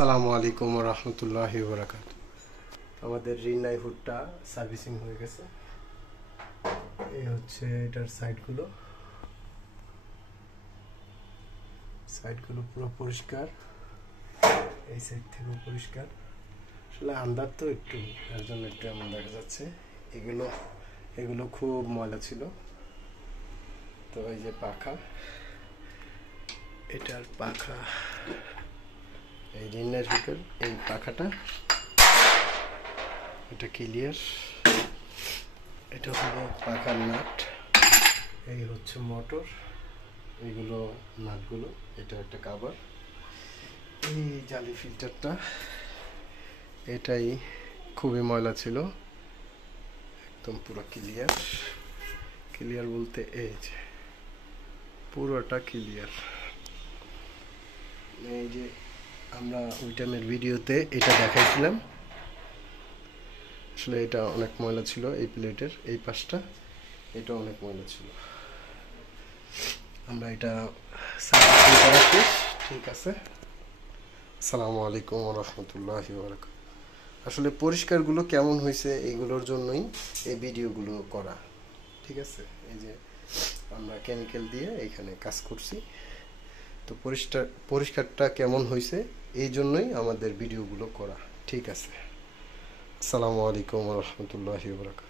আসসালামু আলাইকুম ওয়া রাহমাতুল্লাহি ওয়া বারাকাতুহু। আমাদের রিনাই হুডটা সার্ভিসিং হয়ে গেছে। এই হচ্ছে এটার সাইডগুলো পুরো পরিষ্কার, এই সাইড থেকেও পরিষ্কার। আসলে আন্দার তো একটু এর জন্য একটু এমন দেখা যাচ্ছে। এগুলো খুব ময়লা ছিল। তো এই যে পাখা, এটার পাখা, এই রিনাই হুডের এই পাখাটা এটা ক্লিয়ার। এটা হলো পাখার নাট, এই হচ্ছে মোটর, এইগুলো নাটগুলো, এটা একটা কভার। এই জালি ফিল্টারটা এটাই খুবই ময়লা ছিল, একদম পুরো ক্লিয়ার বলতে এই যে পুরোটা ক্লিয়ার। এই যে আমরা ওই টাইমের ভিডিওতে এটা দেখাইছিলাম। আসলে এটা অনেক ময়লা ছিল, এই প্লেটের এই পাশটা এটা অনেক ময়লা ছিল। আমরা এটা সার্ভিসিং করা শেষ, ঠিক আছে। আসসালামু আলাইকুম ওয়া রাহমাতুল্লাহি ওয়া বারাকাতুহু। আসলে পরিষ্কারগুলো কেমন হয়েছে এইগুলোর জন্যই এই ভিডিওগুলো করা, ঠিক আছে। এই যে আমরা কেমিক্যাল দিয়ে এখানে কাজ করছি, তো পরিষ্কারটা কেমন হয়েছে এই জন্যই আমাদের ভিডিওগুলো করা, ঠিক আছে। আসসালামু আলাইকুম ওয়া রাহমাতুল্লাহি ওয়া বারাকাতুহু।